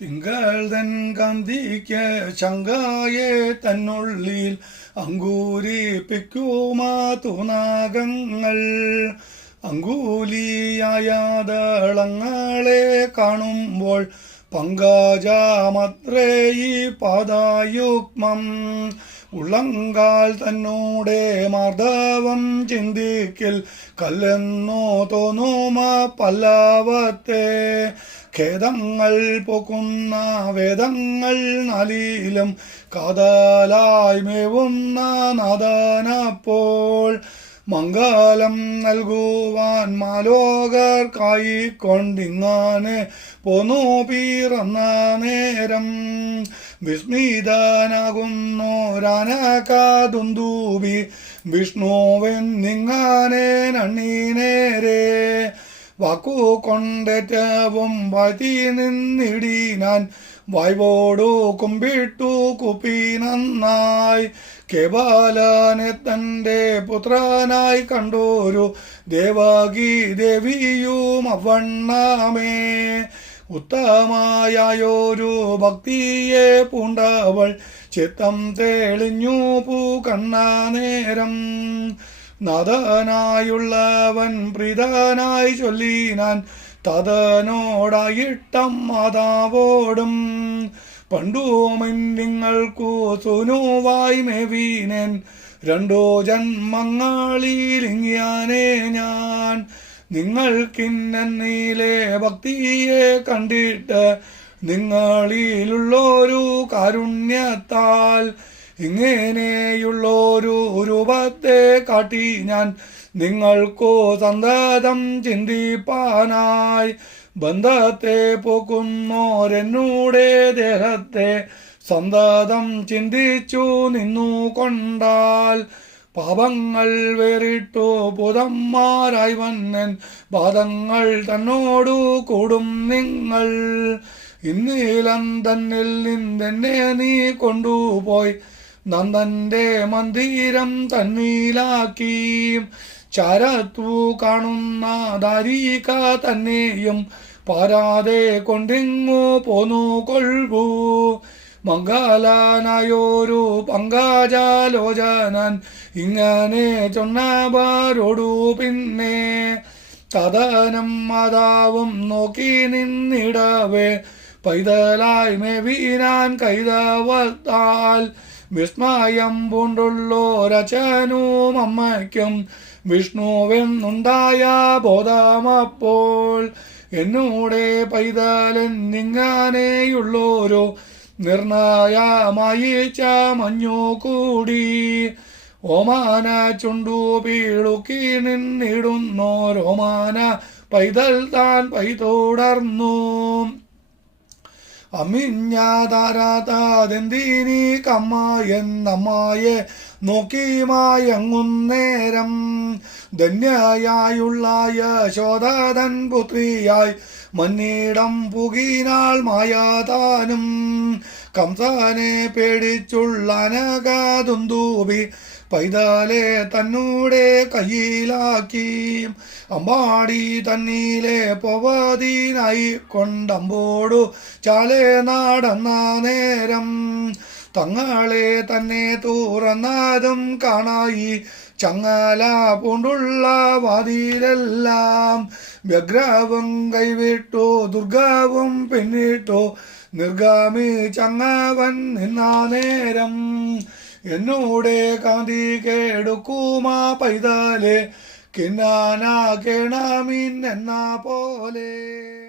തിങ്കൾ തൻ കാന്തിക്ക് ശങ്കായെ തന്നുള്ളിൽ അങ്കൂരിപ്പിക്കുമാ തുനാകങ്ങൾ അങ്കൂലിയായാതളങ്ങളെ കാണുമ്പോൾ പങ്കജാമത്രേ ഈ പാദായുഗ്മം. ഉള്ളങ്കാൽ തന്നോടെ മാർദവം ചിന്തിക്കൽ കല്ലെന്നോ തോന്നുമ പല്ലാവത്തെ. ഖേദങ്ങൾ പൊക്കുന്ന വേദങ്ങൾ നലീലം കാതലായി മേവുന്ന നാദനപ്പോൾ മംഗലം നൽകുവാൻ മാലോകർക്കായി കൊണ്ടിങ്ങാനെ പോന്നു പീറന്ന നേരം. വിസ്മിതനാകുന്നോരാനകാതുന്തൂബി വിഷ്ണുവെന്നിങ്ങനെ നണ്ണീനേരെ വാക്കു കൊണ്ടേറ്റവും വാഴ്ത്തി നിന്നിടീനാൻ വായ്പോടു കുമ്പിട്ടു കുപ്പി നന്നായി. കേബാലനെ തന്റെ പുത്രനായി കണ്ടോരു ദേവകി ദേവിയും അവണ്ണാമേ. ഉത്തമായൊരു ഭക്തിയെ പൂണ്ടവൾ ചിത്തം തേളിഞ്ഞു പൂ കണ്ണ നേരം നാഥനായുള്ളവൻ പ്രീതനായി ചൊല്ലിനാൻ തതനോടായിട്ടം മാതാവോടും. പണ്ടു നിങ്ങൾക്കു സുനുവായി മേവീനൻ. രണ്ടോ ജന്മങ്ങളിലിങ്ങിയാനേ ഞാൻ. നിങ്ങൾക്കിന്നീലെ ഭക്തിയെ കണ്ടിട്ട് നിങ്ങളിലുള്ളൊരു കാരുണ്യത്താൽ ഇങ്ങനെയുള്ളൊരു രൂപത്തെ കാട്ടി ഞാൻ നിങ്ങൾക്കു സന്തതം ചിന്തിപ്പാനായി. ബന്ധത്തെ പോക്കുന്നോരെന്നൂടെ ദേഹത്തെ സന്തതം ചിന്തിച്ചു നിന്നു കൊണ്ടാൽ പാപങ്ങൾ വേറിട്ടു പുതന്മാരായി വന്നൻ. പാദങ്ങൾ തന്നോടു കൂടും നിങ്ങൾ. ഇന്നീലം തന്നിൽ നിന്നെന്നെ നീ കൊണ്ടുപോയി. നന്ദന്റെ മന്ദിരം തന്നീലാക്കി. ചാരത്തു കാണുന്ന ദാരിക തന്നെയും പാരാതെ കൊണ്ടിങ്ങു പോന്നു കൊള്ളൂ മംഗലാനായൊരു പങ്കാജാലോചനൻ ഇങ്ങനെ ചൊന്നാബാരോടു പിന്നെ. തദനം മാതാവും നോക്കി നിന്നിടവേ പൈതലായി മേവീനാൻ കൈതവത്താൽ വിസ്മയം പൂണ്ടുള്ളോരചനും അമ്മയ്ക്കും വിഷ്ണുവെന്നുണ്ടായ ബോധമപ്പോൾ. എന്നൂടെ നിങ്ങാനേയുള്ളോരോ നിർണയമായി ചമഞ്ഞു കൂടി ഓമാന ചുണ്ടു പീളുക്കി നിന്നിടുന്നോരോമാന പൈതൽ താൻ പൈതോടർന്നു. അമിഞ്ഞാതാരാതാതെന്തീനി കമ്മായെന്നമ്മായെ നോക്കി മായങ്ങുന്നേരം. ധന്യയായുള്ള യശോദൻ പുത്രിയായി മന്നിടം പുകിനാൾ മായാതാനും. കംസനെ പേടിച്ചുള്ള അനകതുന്തൂപി പൈതലെ തന്നൂടെ കയ്യിലാക്കി. അമ്പാടി തന്നീലെ പൊവതീനായി കൊണ്ടമ്പോടു ചാലെ നടന്ന നേരം. തങ്ങളെ തന്നെ തുറന്നതും കാണായി. ചങ്ങല പൂണ്ടുള്ള വാതിലെല്ലാം വ്യഗ്രവും കൈവിട്ടു ദുർഗവും പിന്നിട്ടു. നിർഗാമി ചങ്ങവൻ നിന്നാ നേരം. എന്നോടെ കാന്തി കേടുക്കുമാ പൈതാലെ കിന്നാനാ കേണമീൻ പോലെ.